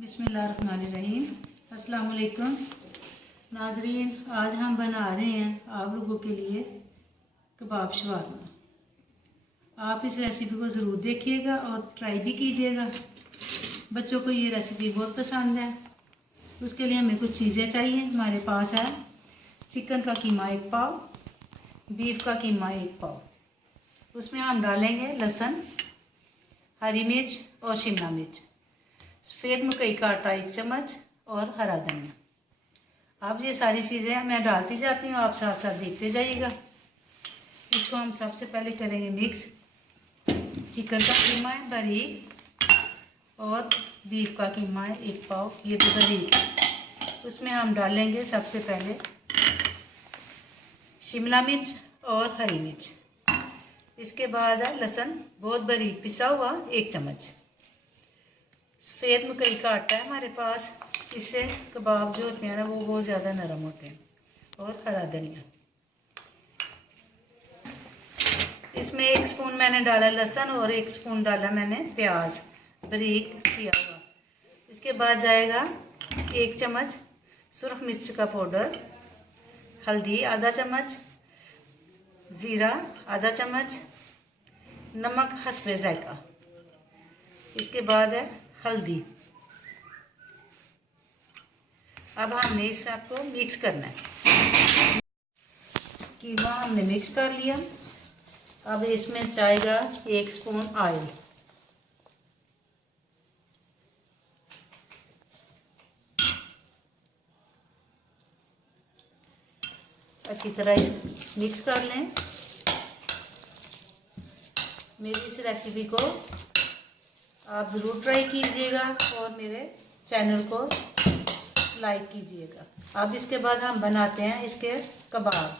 बिस्मिल्लाहिर्रहमानिर्रहीम। अस्सलाम वालेकुम नाजरीन, आज हम बना रहे हैं आप लोगों के लिए कबाब शवारमा। आप इस रेसिपी को ज़रूर देखिएगा और ट्राई भी कीजिएगा। बच्चों को ये रेसिपी बहुत पसंद है। उसके लिए हमें कुछ चीज़ें चाहिए। हमारे पास है चिकन का कीमा 1 पाव, बीफ का कीमा 1 पाव। उसमें हम डालेंगे लहसुन, हरी मिर्च और शिमला मिर्च, सफ़ेद मकई का आटा 1 चम्मच और हरा धनिया। अब ये सारी चीज़ें मैं डालती जाती हूँ, आप साथ साथ देखते जाइएगा। इसको हम सबसे पहले करेंगे मिक्स। चिकन का कीमा है बारीक और बीफ का कीमा है 1 पाव, ये भी बारीक है। उसमें हम डालेंगे सबसे पहले शिमला मिर्च और हरी मिर्च। इसके बाद है लहसुन बहुत बारीक पिसा हुआ 1 चम्मच। सफ़ेद मकई का आटा है हमारे पास, इससे कबाब जो होते हैं ना वो बहुत ज़्यादा नरम होते हैं। और हरा धनिया। इसमें 1 स्पून मैंने डाला लहसुन और 1 स्पून डाला मैंने प्याज बारीक किया हुआ। इसके बाद जाएगा 1 चम्मच सुरख मिर्च का पाउडर, हल्दी आधा चम्मच, ज़ीरा आधा चम्मच, नमक हस्बे ज़ायका। इसके बाद है हल्दी। अब हमने इस सबको मिक्स करना है। कीमा हमने मिक्स कर लिया। अब इसमें जाएगा 1 स्पून ऑयल। अच्छी तरह मिक्स कर लें। मेरी इस रेसिपी को आप ज़रूर ट्राई कीजिएगा और मेरे चैनल को लाइक कीजिएगा। अब इसके बाद हम बनाते हैं इसके कबाब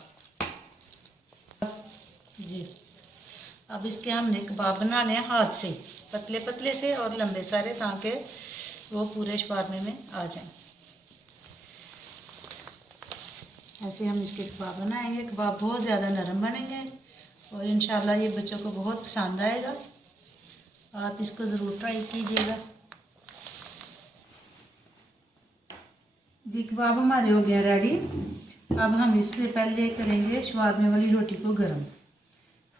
जी। अब इसके हमने कबाब बनाने हैं हाथ से, पतले पतले से और लंबे सारे, ताकि वो पूरे शवारमे में आ जाएं। ऐसे हम इसके कबाब बनाएंगे। कबाब बहुत ज़्यादा नरम बनेंगे और इंशाल्लाह ये बच्चों को बहुत पसंद आएगा। आप इसको ज़रूर ट्राई कीजिएगा जी। कबाब हमारे हो गया रेडी। अब हम इससे पहले करेंगे शवारमे वाली रोटी को गरम।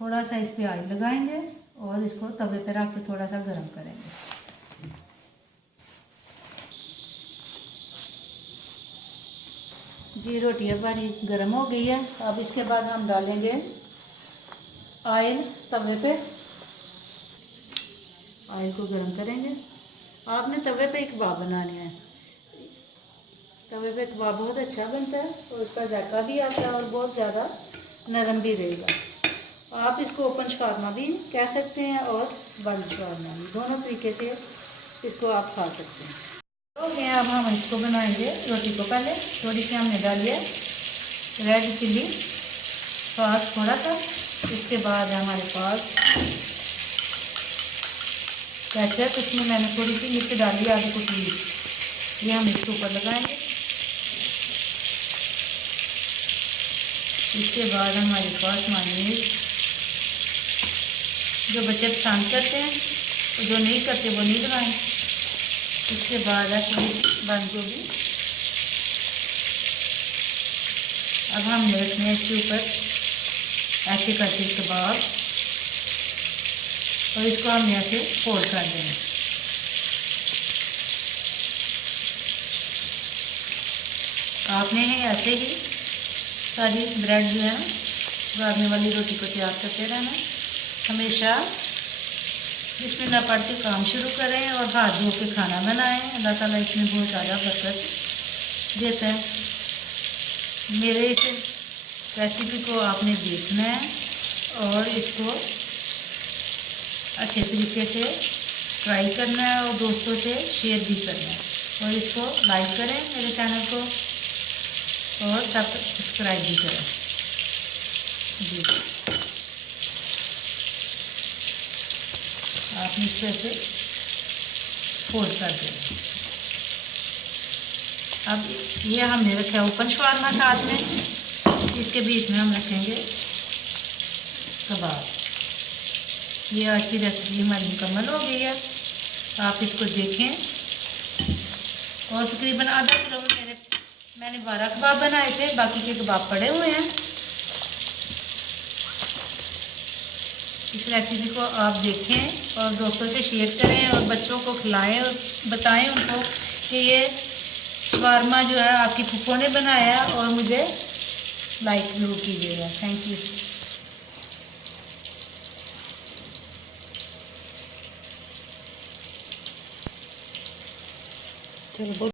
थोड़ा सा इस पे ऑयल लगाएंगे और इसको तवे पे रख के थोड़ा सा गरम करेंगे। जी रोटी हमारी गरम हो गई है। अब इसके बाद हम डालेंगे ऑयल तवे पे। ऑयल को गरम करेंगे। आपने तवे पे कबाब बनाने हैं। तवे पे कबाब बहुत अच्छा बनता है और उसका जायका भी आता है और बहुत ज़्यादा नरम भी रहेगा। आप इसको ओपन शवारमा भी कह सकते हैं और बंद शवारमा भी, दोनों तरीके से इसको आप खा सकते हैं। तो गया अब हम इसको बनाएंगे रोटी को। पहले थोड़ी सी हमने डाली है रेड चिल्ली सॉस थोड़ा सा। इसके बाद है हमारे पास केचप। इसमें मैंने थोड़ी सी मिर्च डाली आधी कुटी, ये हम इसके ऊपर लगाएंगे। इसके बाद हमारे पास मायोनीज, जो बच्चे पसंद करते हैं और जो नहीं करते वो नहीं लगाएं। इसके बाद है थोड़ी सी बंद गोभी। अब हम रखते हैं इसके ऊपर ऐसे करके कबाब और इसको हम ऐसे फोल्ड कर देंगे। आपने ऐसे ही सारी ब्रेड जो है ना शवारमे वाली रोटी को तैयार करते रहना। हमेशा बिस्मिल्लाह पढ़ के काम शुरू करें और हाथ धो के खाना बनाएं। अल्लाह ताला इसमें बहुत ज़्यादा बरकत देता है। मेरे इस रेसिपी को आपने देखना है और इसको अच्छे तरीके से ट्राई करना है और दोस्तों से शेयर भी करना है। और इसको लाइक करें मेरे चैनल को और सब्सक्राइब भी करें जी। आपने इस तरह से फोल्ड कर दें। अब ये हमने रखा ओपन शवारमा साथ में, इसके बीच में हम रखेंगे कबाब। ये आज की रेसिपी हमारी मुकम्मल हो गई है। आप इसको देखें और तकरीबन आधा किलो में मैंने 12 कबाब बनाए थे, बाकी के कबाब पड़े हुए हैं। इस रेसिपी को आप देखें और दोस्तों से शेयर करें और बच्चों को खिलाएं और बताएं उनको कि ये शवारमा जो है आपकी फूफो ने बनाया, और मुझे लाइक जरूर कीजिएगा। Thank you. चलो।